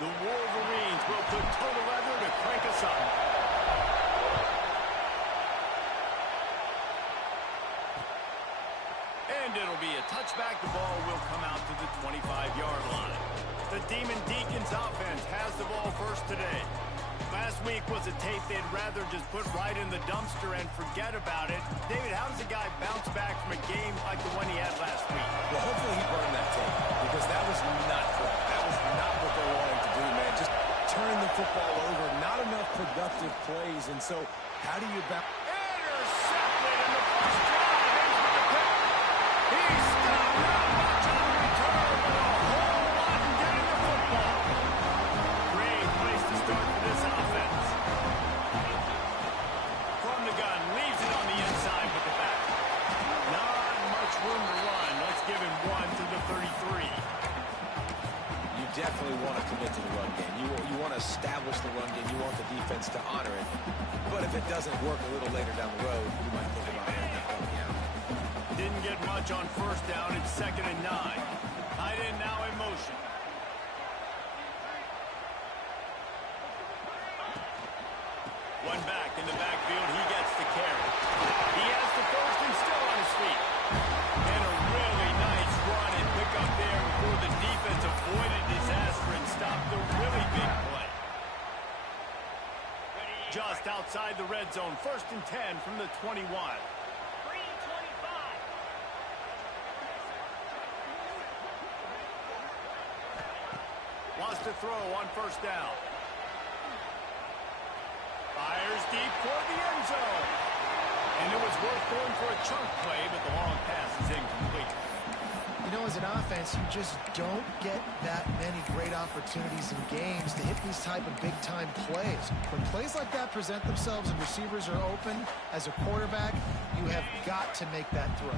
The Wolverines will put total leather to crank us up. And it'll be a touchback. The ball will come out to the 25-yard line. The Demon Deacons offense has the ball first today. Last week was a tape they'd rather just put right in the dumpster and forget about it. David, how does a guy bounce back from a game like the one he had last week? Well, hopefully he burned that tape because that was not good. That was not what they wanted to do, man. Just turn the football over. Not enough productive plays. And so how do you bounce? Intercepted in the first drive. He's stopped. Not much on the return, but a whole lot in getting the football. Great place to start for this offense. From the gun, leaves it on the inside with the back. Not much room to run. Let's give him one to the 33. You definitely want to commit to the run game. You want to establish the run game. You want the defense to honor it. But if it doesn't work a little later down the road, you might think about it. Didn't get much on first down. It's 2nd and 9. Tight end now in motion. One back in the backfield. He gets the carry. He has the first and still on his feet. And a really nice run and pick up there before the defense avoided disaster and stopped the really big play. Just outside the red zone. 1st and 10 from the 21. Wants to throw on first down. Fires deep toward the end zone. And it was worth going for a chunk play, but the long pass is incomplete. You know, as an offense, you just don't get that many great opportunities in games to hit these type of big-time plays. When plays like that present themselves and receivers are open, as a quarterback, you have got to make that throw.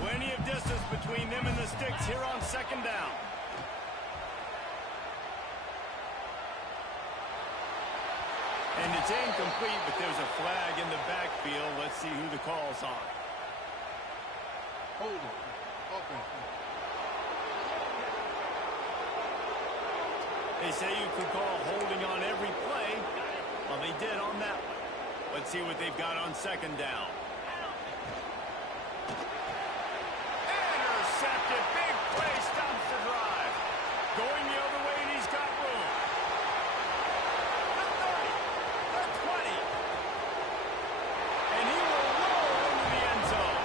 Plenty of distance between them and the sticks here on 2nd down. And it's incomplete, but there's a flag in the backfield. Let's see who the call's on. Hold on. They say you could call holding on every play. Well, they did on that one. Let's see what they've got on 2nd down. Intercepted. Big play. Stops the drive. Going the other way, and he's got room. The 30. The 20. And he will roll into the end zone.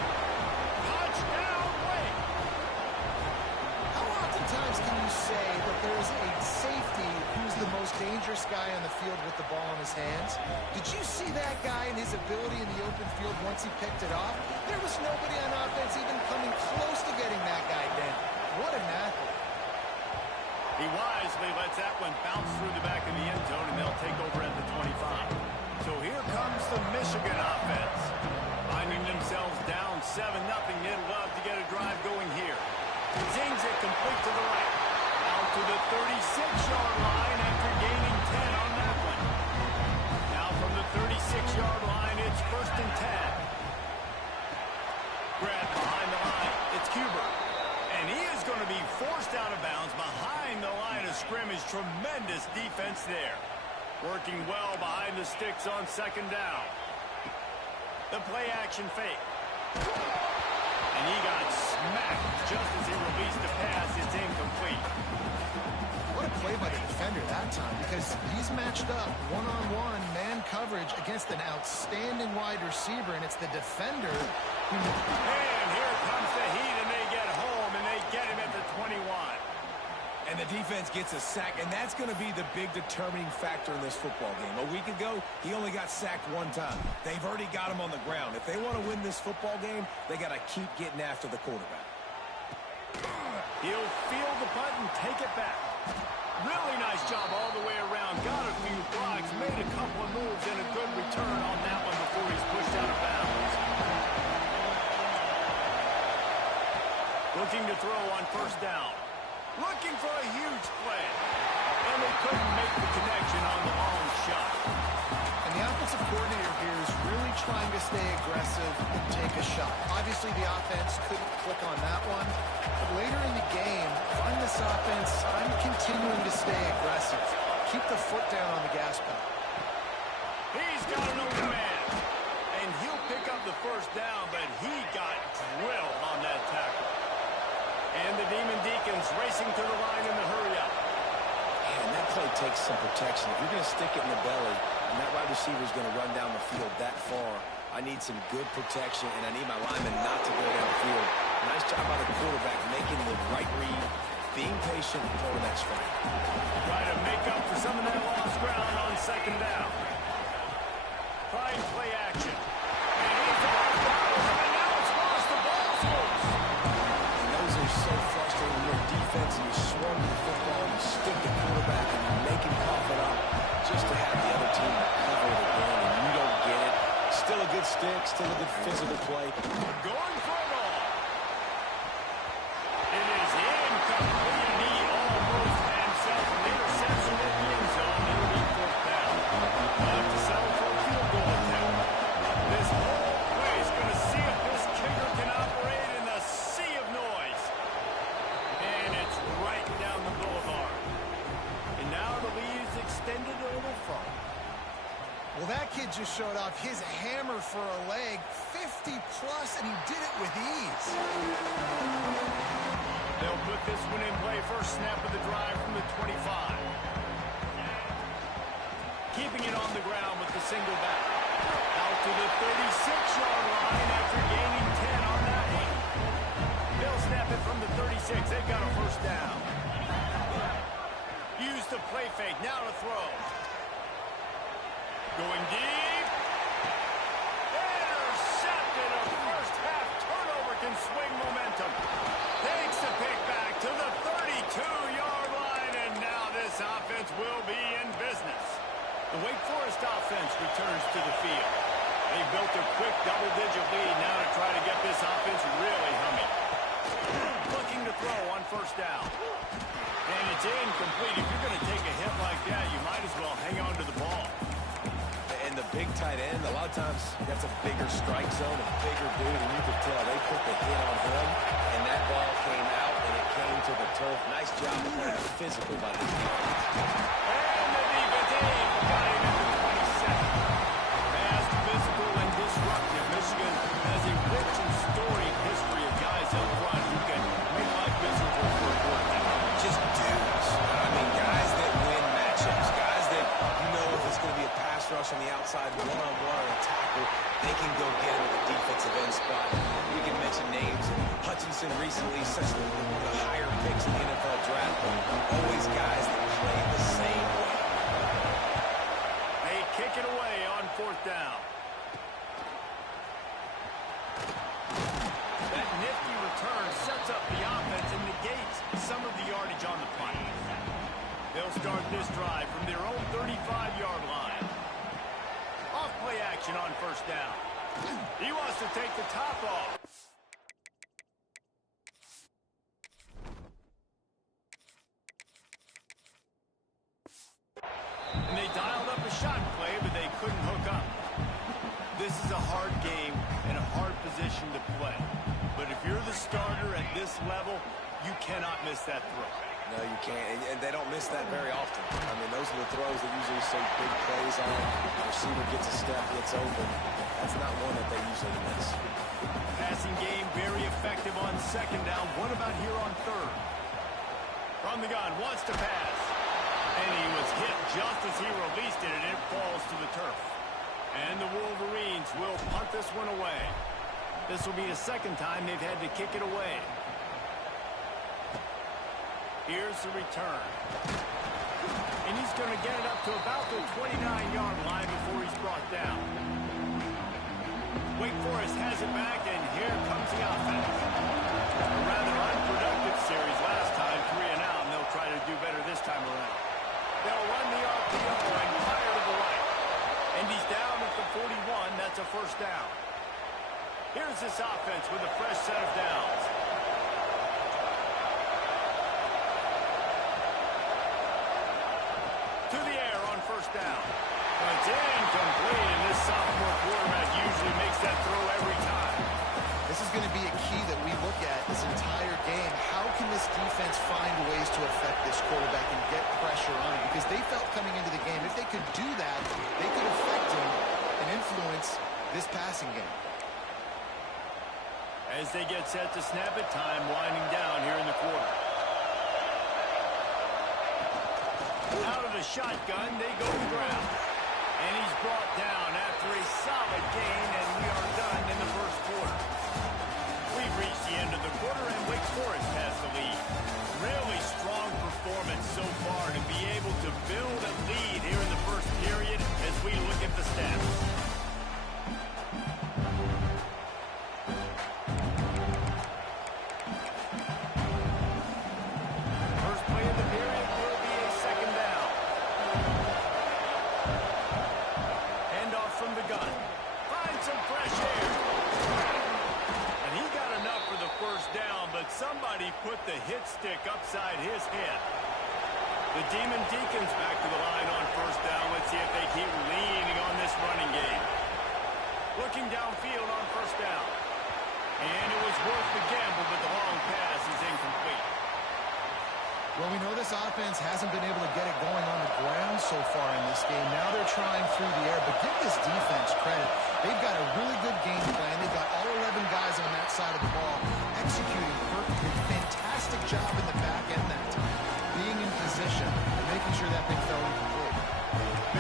Touchdown, Wake. How oftentimes can you say that there's a safety who's the most dangerous guy on the field with the ball in his hands? Did you see that guy and his ability in the open field once he picked it off? There was nobody on offense even coming close to getting that guy down. What an athlete. He wisely lets that one bounce through the back of the end zone, and they'll take over at the 25. So here comes the Michigan offense. Finding themselves down 7-0. They'd love to get a drive going here. Zings it complete to the right. Out to the 36-yard line after gaining 10 on that one. Now from the 36-yard line, it's 1st and 10. Grab behind the line. It's Cuber. And he is going to be forced out of bounds behind the line of scrimmage. Tremendous defense there. Working well behind the sticks on 2nd down. The play action fake. And he got smacked just as he released the pass. It's incomplete. What a play by the defender that time, because he's matched up one-on-one man coverage against an outstanding wide receiver, and it's the defender who... And here comes the heat, and they get home, and they get him at the 21. And the defense gets a sack, and that's going to be the big determining factor in this football game. A week ago, he only got sacked one time. They've already got him on the ground. If they want to win this football game, they got to keep getting after the quarterback. He'll field the punt and take it back. Really nice job all the way around. Got a few blocks, made a couple of moves, and a good return on that one before he's pushed out of bounds. Looking to throw on 1st down. Looking for a huge play. And they couldn't make the connection on the long shot. And the offensive coordinator here is really trying to stay aggressive and take a shot. Obviously, the offense couldn't click on that one. But later in the game, find this offense, I'm continuing to stay aggressive. pass back. He's got an open man. And he'll pick up the first down, but he got drilled on that tackle. And the Demon Deacons racing to the line in the hurry-up. And that play takes some protection. If you're going to stick it in the belly, and that wide receiver is going to run down the field that far, I need some good protection, and I need my lineman not to go down the field. Nice job by the quarterback making the right read, being patient, and throwing that strike. Try to make up for some of that lost ground on second down. Trying play action. And he's about to go, and now it's lost the ball loose. And those are so frustrating when you're defense and you swarm the football and you stick the quarterback and you make him cough it up just to have the other team cover it again, and you don't get it. Still a good stick, still a good physical play. Going for it all. It is incomplete, and he almost had himself an interception at the end zone. It'll be fourth down. We'll have to settle for a field goal attempt. This whole play is going to see if this kicker can operate in the sea of noise. And it's right down the boulevard. And now the lead is extended a little further. Well, that kid just showed off his hammer for a leg, 50-plus, and he did it with ease. They'll put this one in play. First snap of the drive from the 25. Keeping it on the ground with the single back. Out to the 36-yard line after gaining 10 on that hit. They'll snap it from the 36. They've got a first down. Use the play fake. Now to throw. Going deep. Intercepted. A first half turnover can swing momentum. Takes the pick back to the 32-yard line, and now this offense will be in business. The Wake Forest offense returns to the field. They built a quick double-digit lead now to try to get this offense really humming. Looking to throw on first down. And it's incomplete. If you're going to take a hit like that, you might as well hang on to the ball. And the big tight end, a lot of times that's a bigger strike zone, a bigger dude, and you could tell they put the hit on him, and that ball came out, and it came to the turf. Nice job of playing physical by the defense. And the defense got him at the 27. Fast, physical, and disruptive. Michigan has a rich and storied history of guys up front who can make life miserable for a quarterback. Just dudes. I mean, guys that win matchups, guys that you know if it's going to be a pass rush on the outside, one-on-one or a tackle, they can go get him at the defensive end spot. We can mention names. Hutchinson recently, such the higher picks in the NFL draft, but always guys that play the same way. They kick it away on fourth down. That nifty return sets up the offense and negates some of the yardage on the play. They'll start this drive from their own 35-yard line. Off play action on first down. He wants to take the top off. And they dialed up a shot play, but they couldn't hook up. This is a hard game and a hard position to play. But if you're the starter at this level, you cannot miss that throw. No, you can't, and they don't miss that very often. I mean, those are the throws that usually say big plays on. The receiver gets a step, gets open. That's not one that they usually miss. Passing game very effective on second down. What about here on third? From the gun, wants to pass. And he was hit just as he released it, and it falls to the turf. And the Wolverines will punt this one away. This will be the second time they've had to kick it away. Here's the return. And he's going to get it up to about the 29-yard line before he's brought down. Wake Forest has it back, and here comes the offense. A rather unproductive series last time, 3 and out, and they'll try to do better this time around. They'll run the RPO and fire to the right. And he's down at the 41. That's a first down. Here's this offense with a fresh set of downs. To the air on first down. It's incomplete, and this sophomore quarterback usually makes that throw every time. This is going to be a key that we look at this entire game. How can this defense find ways to affect this quarterback and get pressure on him? Because they felt coming into the game, if they could do that, they could affect him and influence this passing game. As they get set to snap it, time winding down here in the quarter. Out of the shotgun, they go to the ground. And he's brought down after a solid gain, and we are done in the first quarter. We've reached the end of the quarter, and Wake Forest has the lead. Really strong performance so far to be able to build a lead here in the first period as we look at the stats. First play of the period will be a second down. Handoff from the gun. Finds some fresh air. And he got enough for the first down, but somebody put the hit stick upside his head. The Demon Deacons back to the line on first down. Let's see if they keep leaning on this running game. Looking downfield on first down. And it was worth the gamble, but the long pass is incomplete. Well, we know this offense hasn't been able to get it going on the ground so far in this game. Now they're trying through the air, but give this defense credit. They've got a really good game plan. They've got all 11 guys on that side of the ball executing perfectly. Fantastic job in the back end that time. Being in position and making sure that thing fell incomplete.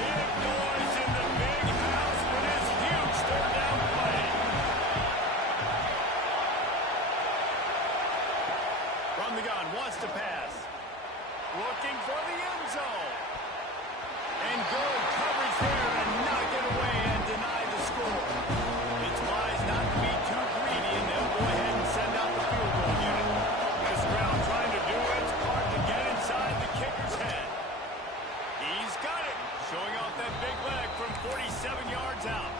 Big noise in the big house with this huge third down play. From the gun, wants to pass. Looking for the end zone. And good coverage there and knock it away and deny the score. It's wise not to be too greedy, and they'll go ahead and send out the field goal unit. This ground trying to do its part to get inside the kicker's head. He's got it. Showing off that big leg from 47 yards out.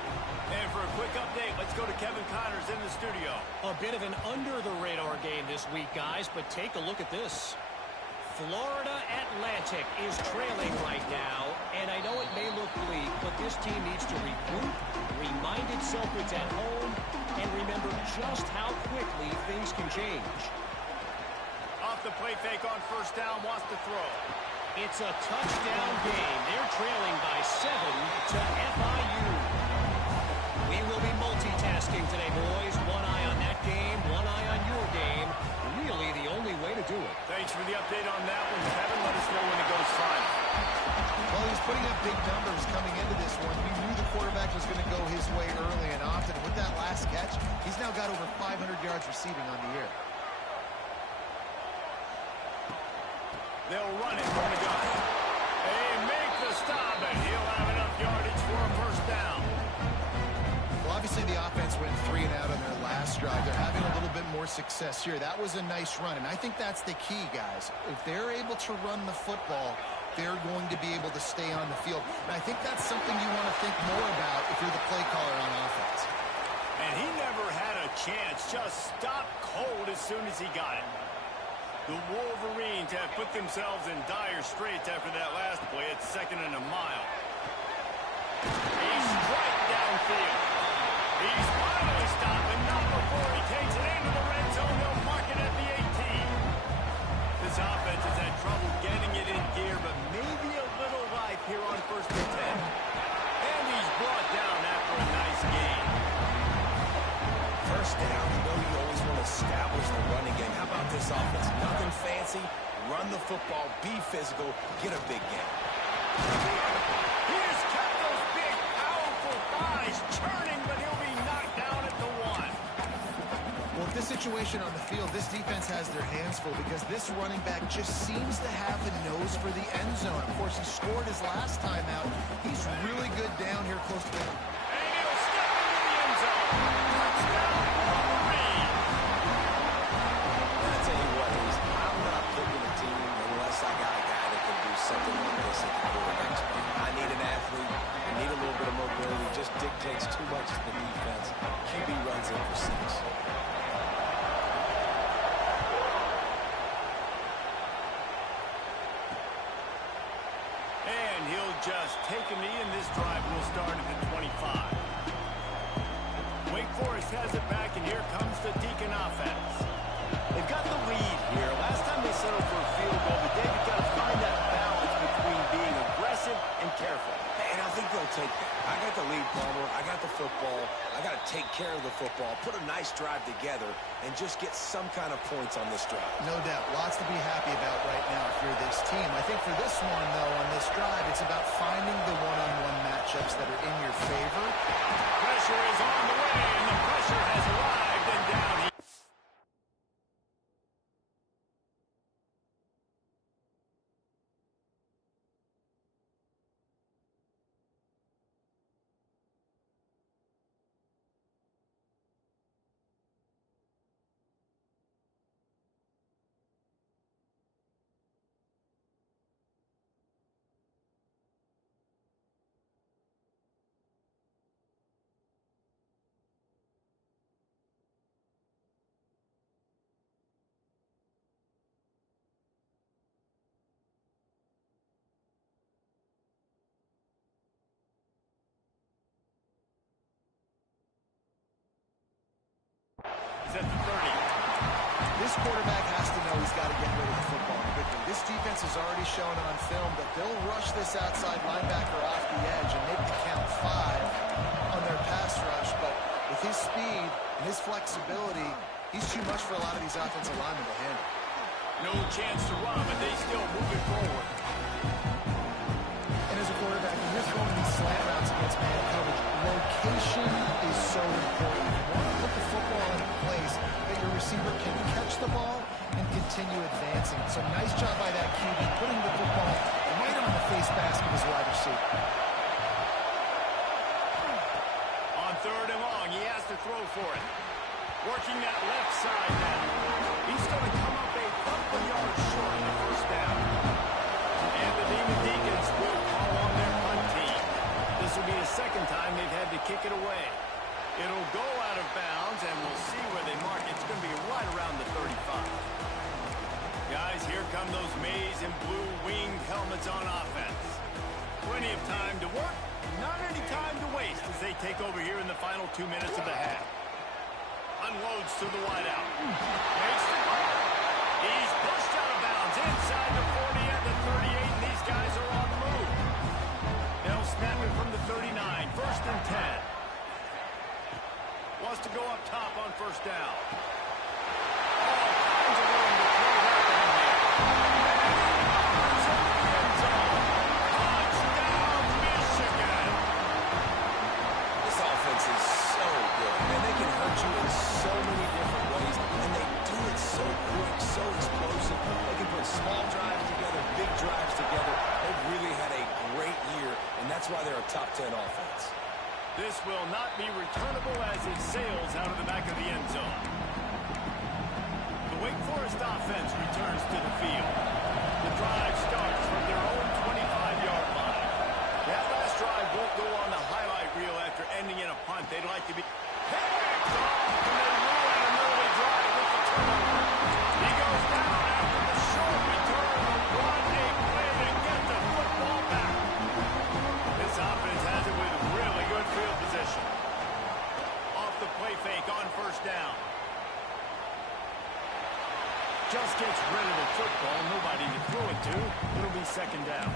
And for a quick update, let's go to Kevin Connors in the studio. A bit of an under-the-radar game this week, guys, but take a look at this. Florida Atlantic is trailing right now, and I know it may look bleak, but this team needs to regroup, remind itself it's at home, and remember just how quickly things can change. Off the play fake on first down, wants to throw. It's a touchdown game. They're trailing by 7 to FIU. We will be multitasking today, boys. One eye on that game, one eye on your game. Really the only way to do it. Thanks for the update on that one, Kevin. Let us know when it goes final. Well, he's putting up big numbers coming into this one. We knew the quarterback was going to go his way early and often. And with that last catch, he's now got over 500 yards receiving on the year. They'll run it from the gun. They make the stop, and he'll have enough yardage for a first down. Well, obviously the offense went 3 and out on their last drive. They're having a little bit more success here. That was a nice run, and I think that's the key, guys. If they're able to run the football, they're going to be able to stay on the field. And I think that's something you want to think more about if you're the play caller on offense. And he never had a chance. Just stopped cold as soon as he got it. The Wolverines have put themselves in dire straits after that last play. It's 2nd and a mile. He's right downfield. He's finally stopped, but not before he takes it into the red zone. They'll mark it at the 18. This offense has had trouble getting it in gear, but maybe a little life here on 1st and 10. And he's brought down after a nice gain. First down, you know you always want to establish the running game. How about this offense? Nothing fancy. Run the football, be physical, get a big game. He has kept those big, powerful thighs churning, but he'll be knocked down at the 1. Well, with this situation on the field, this defense has their hands full because this running back just seems to have a nose for the end zone. Of course, he scored his last time out. He's really good down here close to the... And he'll step into the end zone. Touchdown, Wolverine. I'll tell you what, I'm not picking a team unless I got a guy that can do something like this at the quarterback spot. I need an athlete. I need a little bit of mobility. It just dictates too much to the defense. QB runs in for 6. And he'll just take a knee, and this drive will start at the 25. Wake Forest has it back, and here comes the Deacon offense. They've got the lead here. Last time they settled for a field goal, but David got to find that balance between being aggressive and careful. And I think they'll take that. I got the lead, Palmer. I got the football. I got to take care of the football, put a nice drive together, and just get some kind of points on this drive. No doubt. Lots to be happy about right now if you're this team. I think for this one, though, on this drive, it's about finding the one-on-one matchups that are in your favor. Pressure is on the way, and the pressure has arrived, and down he... He's at the 30. This quarterback has to know he's got to get rid of the football quickly. This defense has already shown on film that they'll rush this outside linebacker off the edge and make the count 5 on their pass rush. But with his speed and his flexibility, he's too much for a lot of these offensive linemen to handle. No chance to run, but they still move it forward. And as a quarterback, when you're throwing these slant routes against man coverage, location is so important. You want to put the football in a place that your receiver can catch the ball and continue advancing. So nice job by that QB, putting the football right on the face mask of his wide receiver. On 3rd and long, he has to throw for it. Working that left side now. He's going to come up a couple of yards short on the first down. And the Demon Deacons will call on their punt team. This will be the second time they've had to kick it away. It'll go out of bounds, and we'll see where they mark it. It's going to be right around the 35. Guys, here come those maize and blue winged helmets on offense. Plenty of time to work, not any time to waste as they take over here in the final 2 minutes of the half. Unloads to the wideout. Makes the goal. He's pushed out of bounds inside the 40 at the 38, and these guys are on the move. They'll snap it from the 39, 1st and 10. Wants to go up top on first down. All kinds of room to throw that one in there. Touchdown, Michigan! This offense is so good. Man, they can hurt you in so many different ways, and they do it so quick, so explosive. They can put small drives together, big drives together. They've really had a great year, and that's why they're a top 10 offense. This will not be returnable as it sails out of the back of the end zone. The Wake Forest offense returns to the field. The drive starts from their own 25-yard line. That last drive won't go on the highlight reel after ending in a punt. They'd like to be picked off, and they ruin an early drive with the turnover. He goes down after the short return. Run a play to get the football back. This offense has it with really good field position. Off the play fake on first down. Just gets rid of the football. Nobody to throw it to. It'll be second down.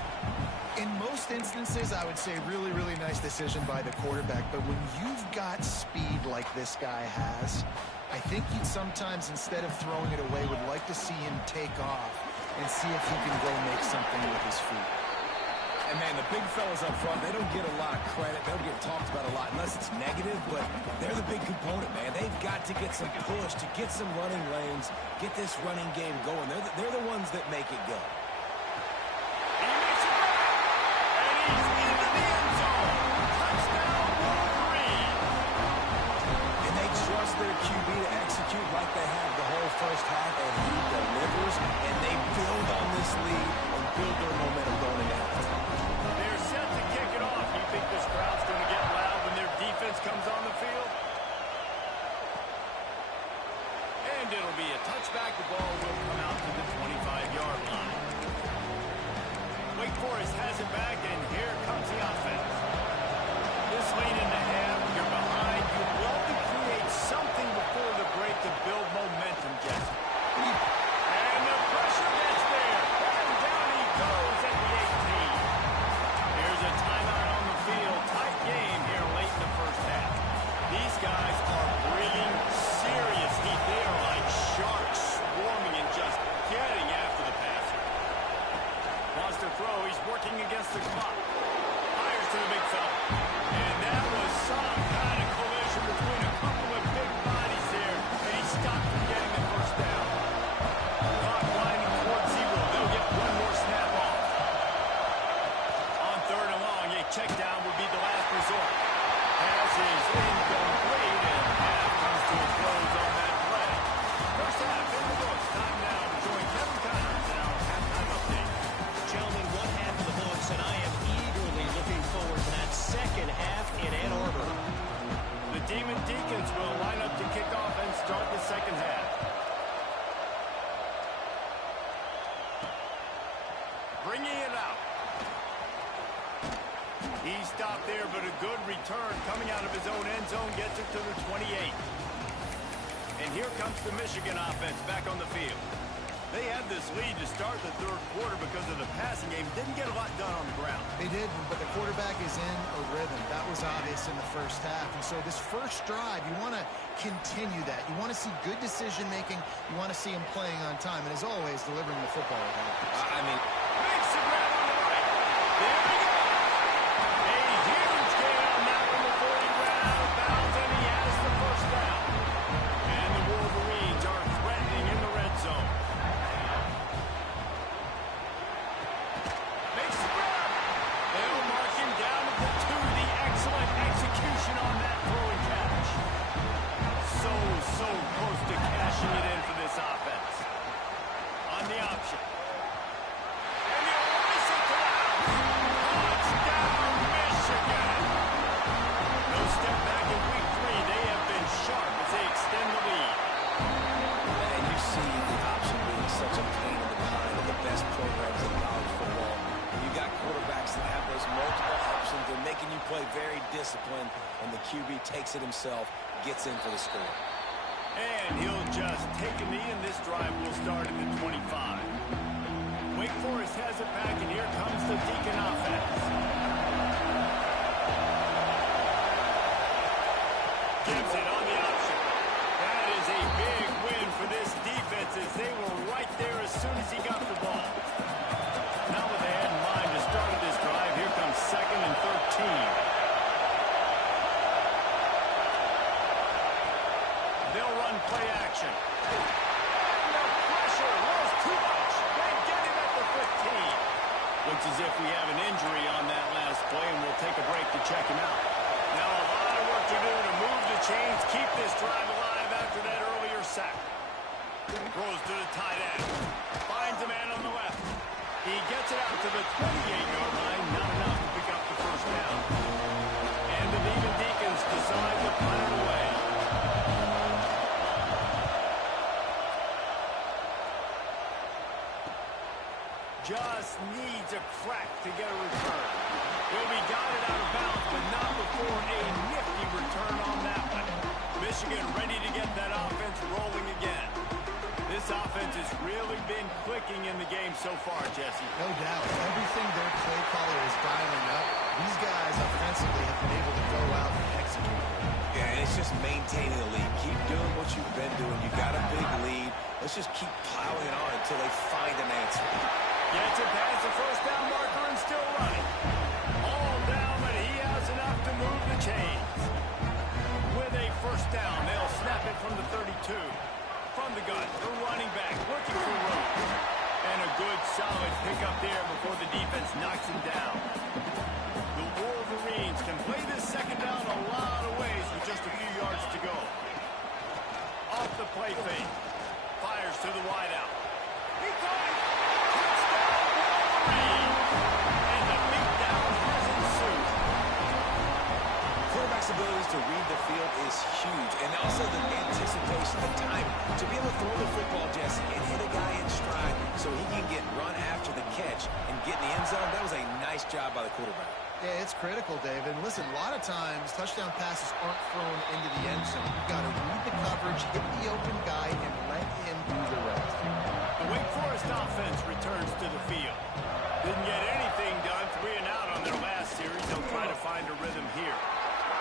In most instances, I would say really, really nice decision by the quarterback. But when you've got speed like this guy has, I think you'd sometimes, instead of throwing it away, would like to see him take off and see if he can go make something with his feet. And, man, the big fellas up front, they don't get a lot of credit. They don't get talked about a lot unless it's negative, but they're the big component, man. They've got to get some push, to get some running lanes, get this running game going. They're the ones that make it go. He makes it back, and he's into the end zone. Touchdown, Wolverine. And they trust their QB to execute like they have the whole first half, and he delivers, and they build on this lead and build their momentum going into halftime. They're set to kick it off. You think this crowd's going to get loud when their defense comes on the field? And it'll be a touchback. The ball will come out to the 25-yard line. Wake Forest has it back, and here comes the offense. This late in the half, you're behind. You love the crew check down would be the last resort. Pass is incomplete, and half comes to a close on that play. First half in the books. Time now to join Kevin Connors in our halftime update. Gentlemen, one half of the books, and I am eagerly looking forward to that second half in Ann Arbor. The Demon Deacons will line up to kick off and start the second half. Bringing it out. He stopped there, but a good return coming out of his own end zone gets it to the 28. And here comes the Michigan offense back on the field. They had this lead to start the third quarter because of the passing game. Didn't get a lot done on the ground. They did, but the quarterback is in a rhythm. That was obvious in the first half. And so this first drive, you want to continue that. You want to see good decision-making. You want to see him playing on time. And as always, delivering the football. Makes the grab on the right. There we go. A huge gain on that one before he ran out of bounds, and he has the first down. And the Wolverines are threatening in the red zone. Makes the grab. They'll mark him down at the 2. The excellent execution on that throw and catch. So close to cashing it in for this offense. On the option. Step back in week 3. They have been sharp as they extend the lead. And you see the option being such a pain in the behind of the best programs in college football. You got quarterbacks that have those multiple options. They're making you play very disciplined, and the QB takes it himself, gets in for the score. And he'll just take a knee, and this drive will start at the 25. Wake Forest has it back, and here comes the Deacon offense. Gives it on the option. That is a big win for this defense as they were right there as soon as he got the ball. Now what they had in mind to start this drive, here comes 2nd and 13. They'll run play action. And the pressure was too much. They get him at the 15. Looks as if we have an injury on that last play, and we'll take a break to check him out. Now a lot of work to do to move the chains, keep this drive alive after that earlier sack. Throws to the tight end. Finds a man on the left. He gets it out to the 28-yard line. Not enough to pick up the first down. And the Demon Deacons decide to punt it away. Just needs a crack to get a return. Will be guided out of bounds, but not before a nifty return on that one. Michigan ready to get that offense rolling again. This offense has really been clicking in the game so far, Jesse. No doubt. Everything their play caller is dialing up, these guys offensively have been able to go out and execute. Yeah, and it's just maintaining the lead. Keep doing what you've been doing. You got a big lead. Let's just keep piling on until they find an answer. Gets it past the first down marker and still running. All down, but he has enough to move the chains. With a first down, they'll snap it from the 32. From the gun, the running back working for room. And a good solid pickup there before the defense knocks him down. The Wolverines can play this second down a lot of ways with just a few yards to go. Off the play fake. Fires to the wideout. He caught it. Touchdown Wolverines. And the big down has ensued. Quarterback's abilities to read the field is huge, and also the anticipation, the time to be able to throw the football, Jesse, and hit a guy in stride so he can get run after the catch and get in the end zone. That was a nice job by the quarterback. Yeah, it's critical, David. And listen, a lot of times touchdown passes aren't thrown into the end zone. You've got to read the coverage, hit the open guy, and let him do the rest. The Wake Forest offense returns to the field. Didn't get anything done, 3 and out on their last series. They'll try to find a rhythm here.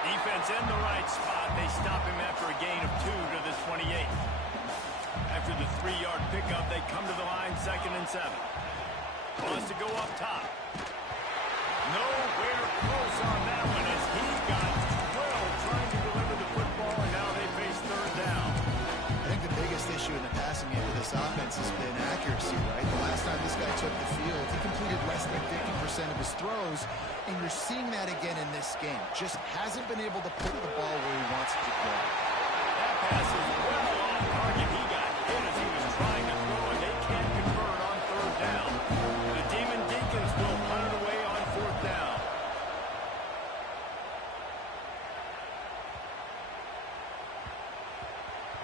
Defense in the right spot. They stop him after a gain of 2 to the 28. After the 3-yard pickup, they come to the line 2nd and 7. Wants to go up top. Nowhere close on that one as he got 12 trying to deliver the football, and now they face 3rd down. I think the biggest issue in the passing game for this offense has been accuracy, right? The last time this guy took the field, field. He completed less than 50% of his throws, and you're seeing that again in this game. Just hasn't been able to put the ball where he wants it to go. That pass is well on target. He got hit as he was trying to throw, and they can't convert on third down. The Demon Deacons will punt it away on fourth down.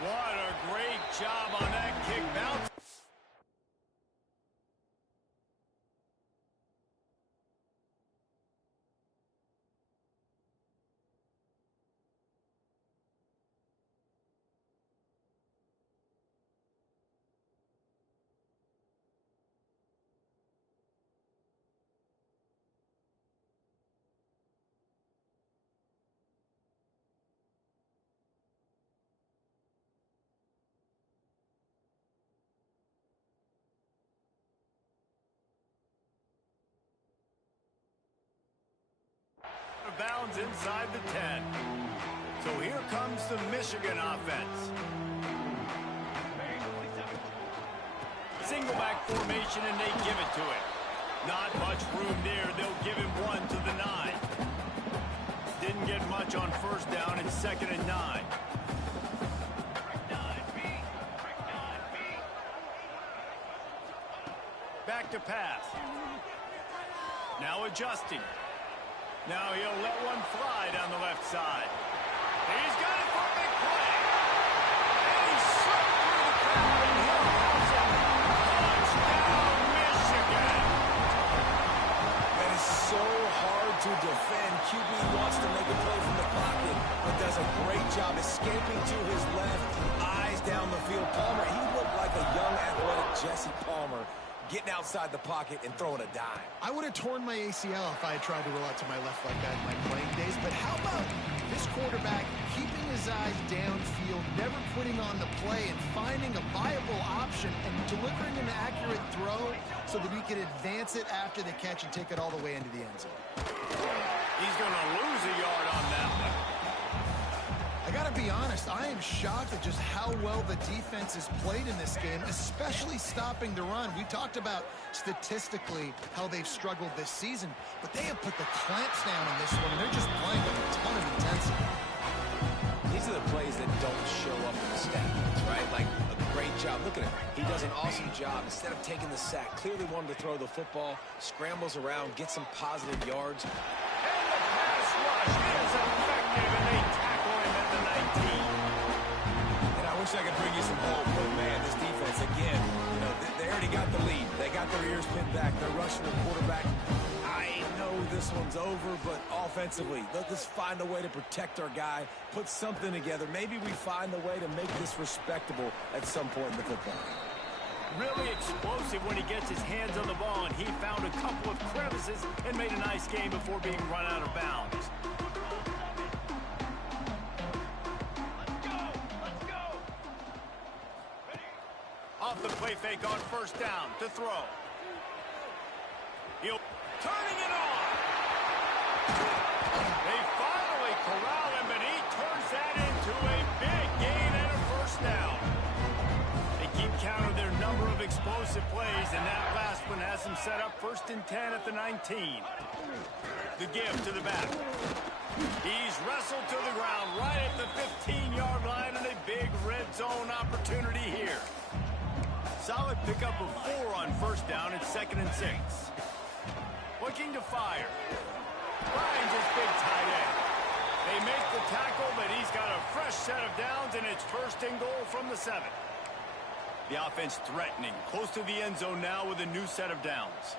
What a great job on that kick bounce. Bounds inside the 10. So here comes the Michigan offense. Single back formation, and they give it to him. Not much room there. They'll give him one to the 9. Didn't get much on first down. It's 2nd and 9. Back to pass. Now adjusting. Now he'll let one fly down the left side. He's got it for a big play. And he's slipped through the crowd, and here comes a touchdown, Michigan. That is so hard to defend. QB wants to make a play from the pocket, but does a great job escaping to his left, eyes down the field. Palmer, he looked like a young, athletic Jesse Palmer, getting outside the pocket and throwing a dime. I would have torn my ACL if I had tried to roll out to my left like that in my playing days, but how about this quarterback keeping his eyes downfield, never putting on the play, and finding a viable option and delivering an accurate throw so that he can advance it after the catch and take it all the way into the end zone. He's going to lose a yard on that one. I got to be honest, I am shocked at just how well the defense has played in this game, especially stopping the run. We talked about statistically how they've struggled this season, but they have put the clamps down in this one, and they're just playing with a ton of intensity. These are the plays that don't show up in the stat books, right? Like a great job. Look at him. He does an awesome job. Instead of taking the sack, clearly wanted to throw the football, scrambles around, gets some positive yards. And the pass rush is effective, and they tackle him at the 19. And I wish I could bring you some hope, but man, this defense, again, you know, they already got the lead. They got their ears pinned back. They're rushing the quarterback. I know this one's over, but offensively, let's just find a way to protect our guy, put something together. Maybe we find a way to make this respectable at some point in the football game. Really explosive when he gets his hands on the ball, and he found a couple of crevices and made a nice game before being run out of bounds. Let's go! Off the play fake on first down to throw. He'll turning it on. They finally corral him, but he turns that into a big gain and a first down. They keep count of their number of explosive plays, and that last one has them set up 1st and 10 at the 19. The give to the back. He's wrestled to the ground right at the 15-yard line, and a big red zone opportunity here. Solid pickup of 4 on first down. It's 2nd and 6. Looking to fire. Finds his big tight end. They make the tackle, but he's got a fresh set of downs, and it's 1st and goal from the 7. The offense threatening, close to the end zone now with a new set of downs.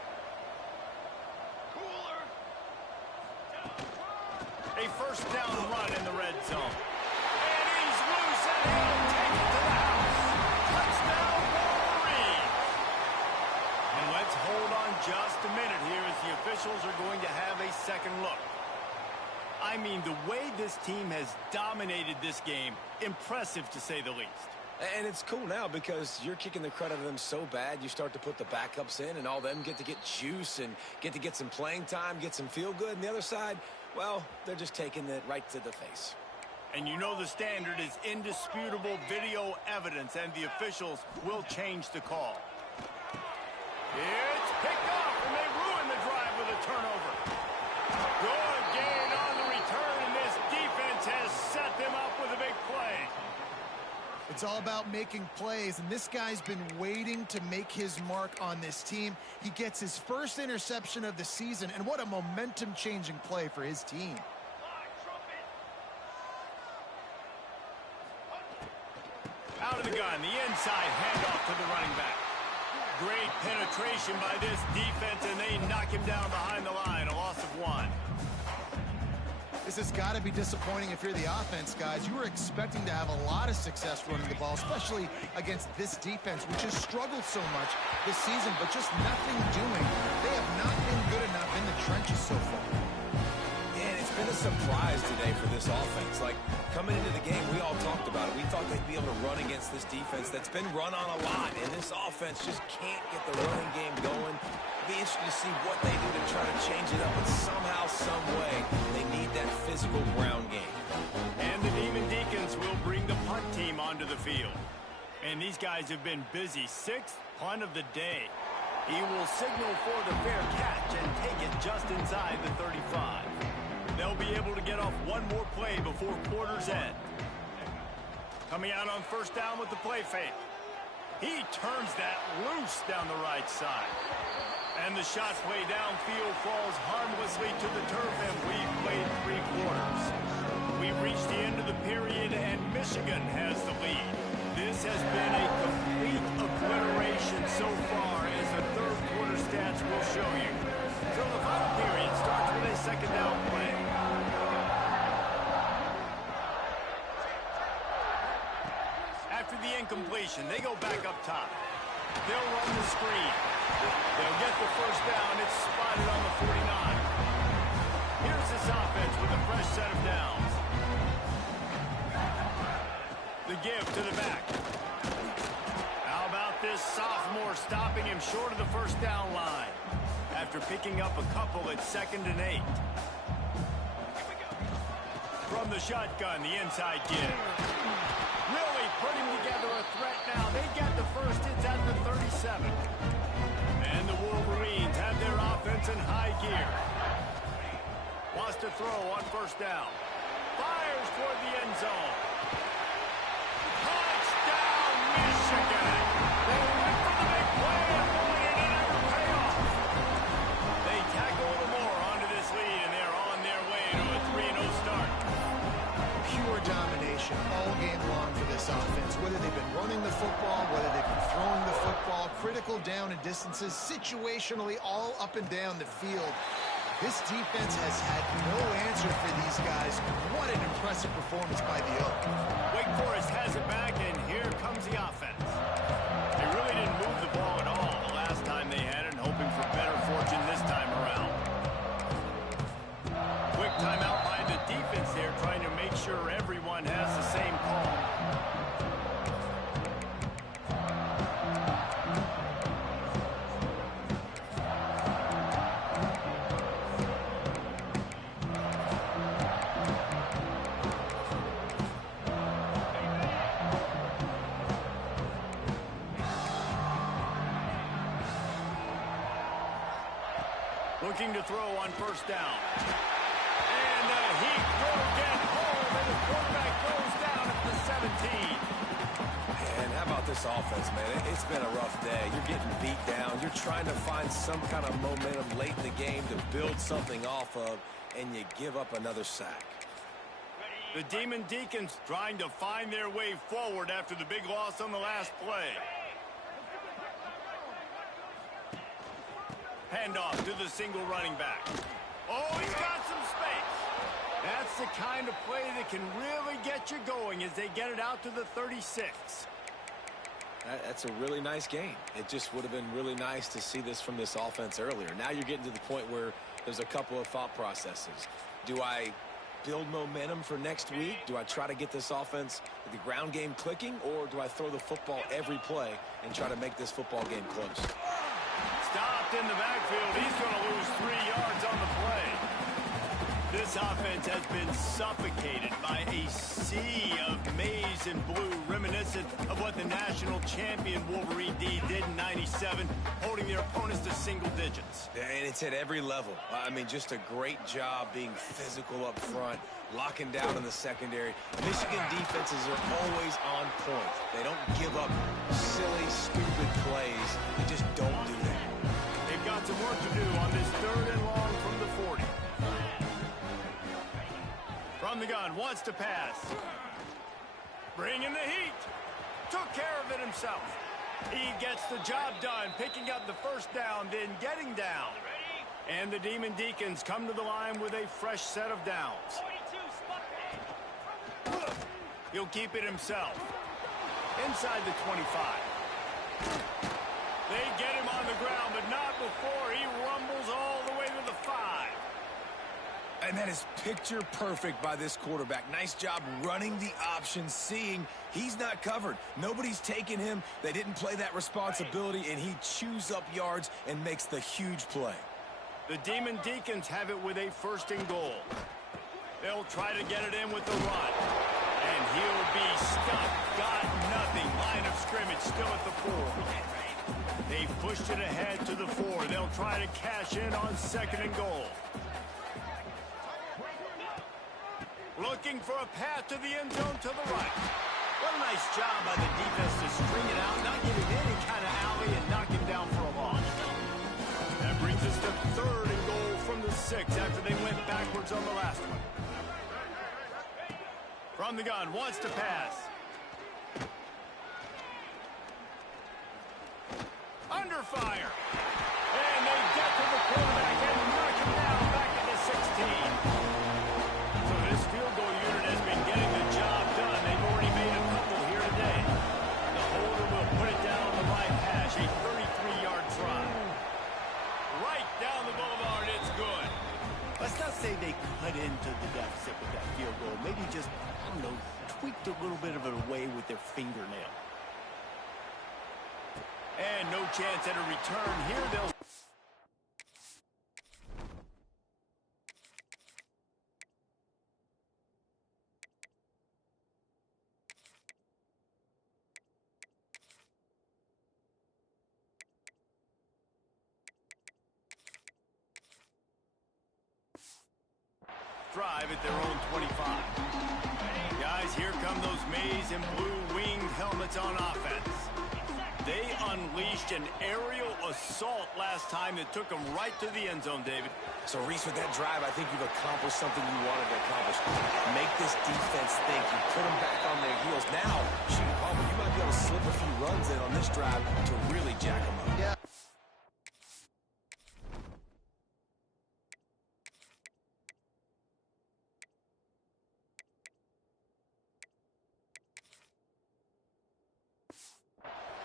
A first down run in the red zone. And he's loose, and he'll take it to the house. Touchdown, Wolverine. And let's hold on just a minute here as the officials are going to have a second look. I mean, the way this team has dominated this game, impressive to say the least. And it's cool now because you're kicking the credit of them so bad, you start to put the backups in, and all them get to get juice and get to get some playing time, get some feel good. And the other side, well, they're just taking it right to the face. And you know the standard is indisputable video evidence, and the officials will change the call. It's picked off, and they ruin the drive with a turnover. Good gain on the return, and this defense has set them up with a big play. It's all about making plays, and this guy's been waiting to make his mark on this team. He gets his first interception of the season, and what a momentum-changing play for his team. Out of the gun, the inside handoff to the running back. Great penetration by this defense, and they knock him down behind the line, a loss of 1. This has got to be disappointing if you're the offense, guys. You were expecting to have a lot of success running the ball, especially against this defense, which has struggled so much this season, but just nothing doing. They have not been good enough in the trenches so far. And it's been a surprise today for this offense. Like, coming into the game, we all talked about it. We thought they'd be able to run against this defense that's been run on a lot, and this offense just can't get the running game going. It'll be interesting to see what they do to try to change it up, but somehow, some way, they need that physical ground game. And the Demon Deacons will bring the punt team onto the field. And these guys have been busy. 6th punt of the day. He will signal for the fair catch and take it just inside the 35. They'll be able to get off one more play before quarter's end. Coming out on first down with the play fake. He turns that loose down the right side. And the shot play downfield falls harmlessly to the turf, and we've played 3 quarters. We've reached the end of the period, and Michigan has the lead. This has been a complete obliteration so far, as the third quarter stats will show you. So the final period starts with a second down play. After the incompletion, they go back up top. They'll run the screen. They'll get the first down. It's spotted on the 49. Here's this offense with a fresh set of downs. The give to the back. How about this sophomore stopping him short of the first down line after picking up a couple at 2nd and 8. From the shotgun, the inside give. Really putting together a threat now. They get the first. It's at the 37. And the Wolverines have their offense in high gear. Wants to throw on first down. Fires toward the end zone. Touchdown, Michigan! They went for the big play, and boy, did it ever pay off. They tack a little more onto this lead, and they're on their way to a 3-0 start. Pure domination all game long for this offense. Whether they've been running the football, whether they've been throwing the football, critical down and distances, situationally all up and down the field. This defense has had no answer for these guys. What an impressive performance by the Oak. Wake Forest has it back, and here comes the offense. They really didn't move the ball at all the last time they had it, and hoping for better fortune this time around. Quick timeout by the defense there, trying to make sure everyone has the same call. Looking to throw on first down. And he will get home, and the quarterback goes down at the 17. And how about this offense, man? It's been a rough day. You're getting beat down. You're trying to find some kind of momentum late in the game to build something off of, and you give up another sack. The Demon Deacons trying to find their way forward after the big loss on the last play. Handoff to the single running back. Oh, he's got some space. That's the kind of play that can really get you going as they get it out to the 36. That's a really nice game. It just would have been really nice to see this from this offense earlier. Now you're getting to the point where there's a couple of thought processes. Do I build momentum for next week? Do I try to get this offense, the ground game clicking, or do I throw the football every play and try to make this football game close? Stopped in the backfield. He's going to lose 3 yards on the play. This This offense has been suffocated by a sea of maize and blue, reminiscent of what the national champion Wolverine D did in '97, holding their opponents to single digits. And it's at every level. I mean, just a great job being physical up front, locking down in the secondary. Michigan defenses are always on point. They don't give up silly, stupid plays. They just don't do that. They've got some work to do on this 3rd and long from the 40. From the gun, wants to pass. Bringing the heat. Took care of it himself. He gets the job done, picking up the first down, then getting down. And the Demon Deacons come to the line with a fresh set of downs. He'll keep it himself. Inside the 25. They get him on the ground, but not before he rumbles all the way to the 5. And that is picture perfect by this quarterback. Nice job running the option, seeing he's not covered. Nobody's taking him. They didn't play that responsibility, and he chews up yards and makes the huge play. The Demon Deacons have it with a 1st and goal. They'll try to get it in with the run. And he'll be stuck. Got nothing. Line of scrimmage still at the 4. They've pushed it ahead to the 4. They'll try to cash in on 2nd and goal. Looking for a path to the end zone to the right. What a nice job by the defense to string it out, not giving any kind of alley and knock him down for a loss. That brings us to 3rd and goal from the 6 after they went backwards on the last one. From the gun, wants to pass. Under fire. And they get to the quarterback and knock him down back into 16. So this field goal unit has been getting the job done. They've already made a couple here today. The holder will put it down on the right hash, a 33-yard try. Right down the boulevard, it's good. Let's not say they cut into the deficit with that field goal. Maybe just, I don't know, tweaked a little bit of it away with their fingernail. And no chance at a return here. They'll... drive at their own 25. Guys, here come those maize and blue winged helmets on offense. They unleashed an aerial assault last time that took them right to the end zone, David. So, Reese, with that drive, I think you've accomplished something you wanted to accomplish. Make this defense think. You put them back on their heels. Now, shoot, Palmer, you might be able to slip a few runs in on this drive to really jack them up. Yeah.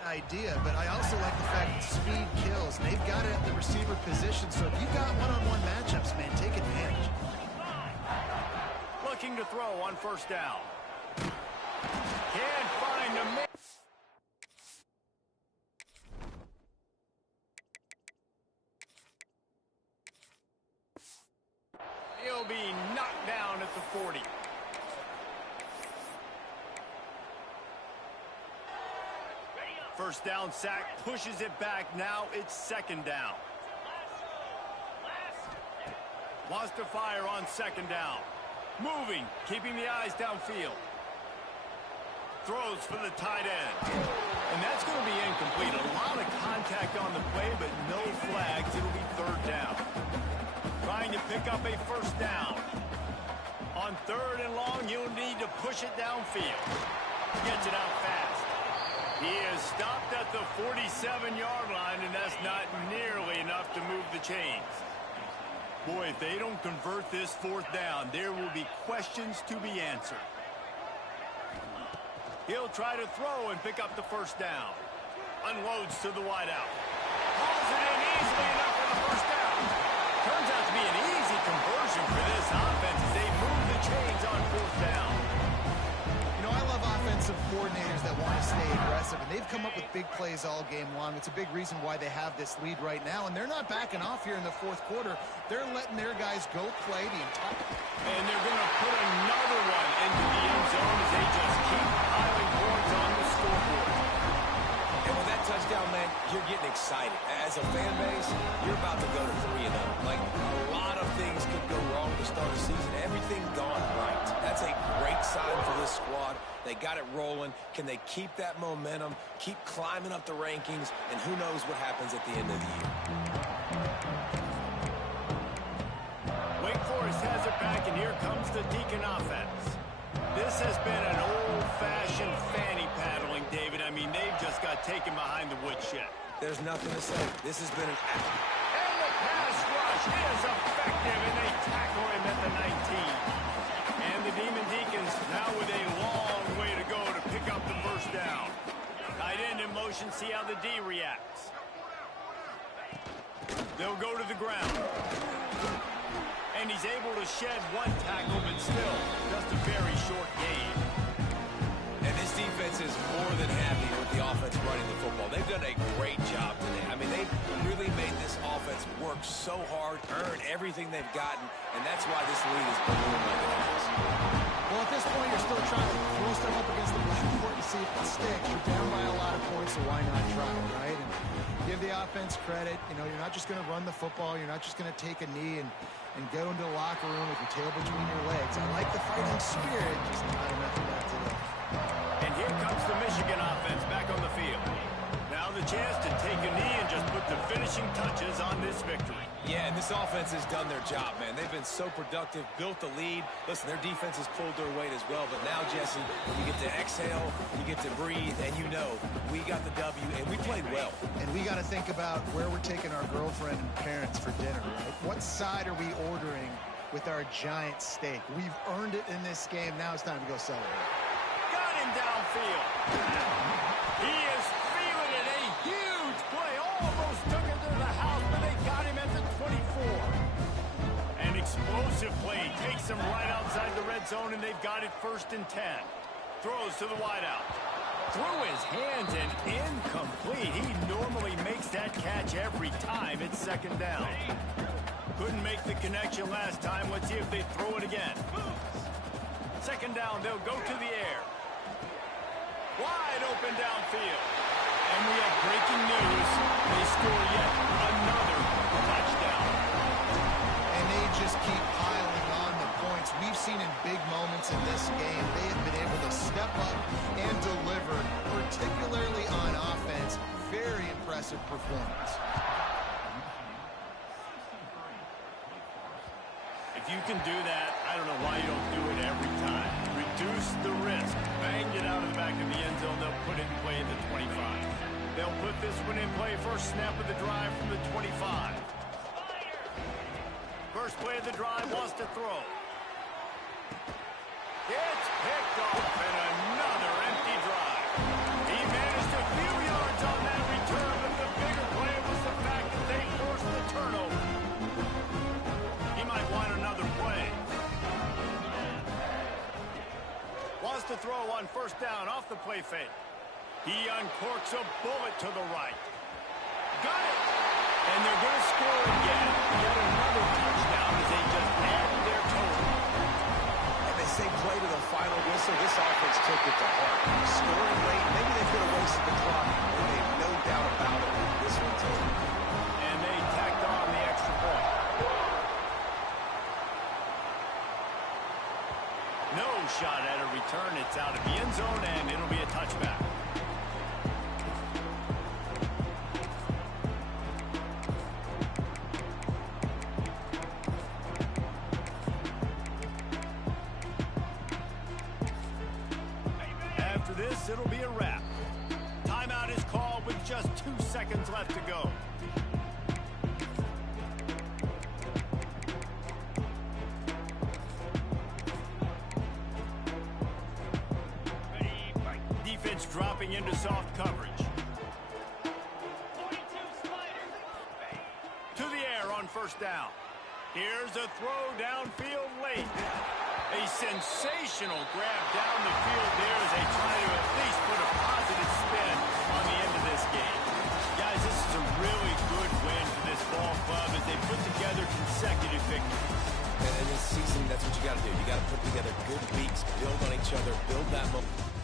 Idea, but I also like the fact that speed kills. They've got it at the receiver position, so if you got one-on-one matchups, man, take advantage. Looking to throw on 1st down. Can't find a man. He'll be knocked down at the 40. First down sack, pushes it back. Now it's 2nd down. Wants to fire on 2nd down. Moving, keeping the eyes downfield. Throws for the tight end. And that's going to be incomplete. A lot of contact on the play, but no flags. It'll be 3rd down. Trying to pick up a 1st down. On 3rd and long, you'll need to push it downfield. Gets it out fast. He is stopped at the 47-yard line, and that's not nearly enough to move the chains. Boy, if they don't convert this 4th down, there will be questions to be answered. He'll try to throw and pick up the 1st down. Unloads to the wideout. Hauls it in easily enough for the 1st down. Turns out to be an easy conversion for this offense as they move the chains on 4th down. You know, I love offensive coordinators that want to stay aggressive, and they've come up with big plays all game long. It's a big reason why they have this lead right now, and they're not backing off here in the fourth quarter. They're letting their guys go play the entire... And they're going to put another one into the end zone as they just keep piling points on the scoreboard. And with that touchdown, man, you're getting excited. As a fan base, you're about to go to 3-0. Like, a lot of things could go wrong to start a season. Everything gone right. That's a great sign for this squad. They got it rolling. Can they keep that momentum, keep climbing up the rankings, and who knows what happens at the end of the year. Wake Forest has it back, and here comes the Deacon offense. This has been an old-fashioned fanny paddling, David. I mean, they've just got taken behind the woodshed. There's nothing to say. This has been an... And the pass rush is effective, and they tackle him at the 19. And the Demon Deacons now with a long way to go to pick up the first down. Tight end in motion, see how the D reacts. They'll go to the ground. And he's able to shed one tackle, but still just a very short gain. And this defense is more than happy with the offense running the football. They've done a great job today. I mean, they've really made this offense work so hard, earn everything they've gotten, and that's why this lead is ballooned like it has. Well, at this point, you're still trying to throw stuff up against the blackboard to see if it sticks. You're down by a lot of points, so why not try it, right? And give the offense credit. You know, you're not just going to run the football. You're not just going to take a knee and go into the locker room with your tail between your legs. I like the fighting spirit, just not enough of that today. And here comes the Michigan offense back on the field. Now the chance to take a knee and just put the finishing touches on this victory. Yeah, and this offense has done their job, man. They've been so productive, built the lead. Listen, their defense has pulled their weight as well. But now, Jesse, you get to exhale, you get to breathe, and you know we got the W, and we played well. And we got to think about where we're taking our girlfriend and parents for dinner, right? What side are we ordering with our giant steak? We've earned it in this game. Now it's time to go celebrate. Got him downfield. He is feeling it. A huge play. Almost took him to the house, but they got him at the 24. An explosive play takes him right outside the red zone, and they've got it 1st and 10. Throws to the wideout. Through his hands and incomplete. He normally makes that catch every time. It's 2nd down. Couldn't make the connection last time. Let's see if they throw it again. 2nd down, they'll go to the air. Wide open downfield. And we have breaking news. They score yet another touchdown. And they just keep piling on the points. We've seen in big moments in this game, they have been able to step up and deliver, particularly on offense. Very impressive performance. If you can do that, I don't know why you don't do it every time. Reduce the risk. Bang it out of the back of the end zone. They'll put it in play at the 25. They'll put this one in play. First snap of the drive from the 25. First play of the drive, wants to throw. It's picked off and another empty drive. He managed a few yards on that return, but the bigger play was the fact that they forced the turnover. He might want another play. Wants to throw on 1st down off the play fake. He uncorks a bullet to the right. Got it! And they're going to score again. Yet another touchdown as they just add to their total. And they say play to the final whistle. This offense took it to heart. Scoring late, maybe they could have wasted the clock. They made no doubt about it. This one took it. And they tacked on the extra point. No shot at a return. It's out of the end zone, and it'll be a touchback. After this, it'll be a wrap. Timeout is called with just 2 seconds left to go. Defense dropping into soft coverage. To the air on 1st down. Here's a throw downfield late. A sensational grab down the field there as they try to at least put a positive spin on the end of this game. Guys, this is a really good win for this ball club as they put together consecutive victories. And this season, that's what you got to do. You got to put together good weeks, build on each other, build that momentum.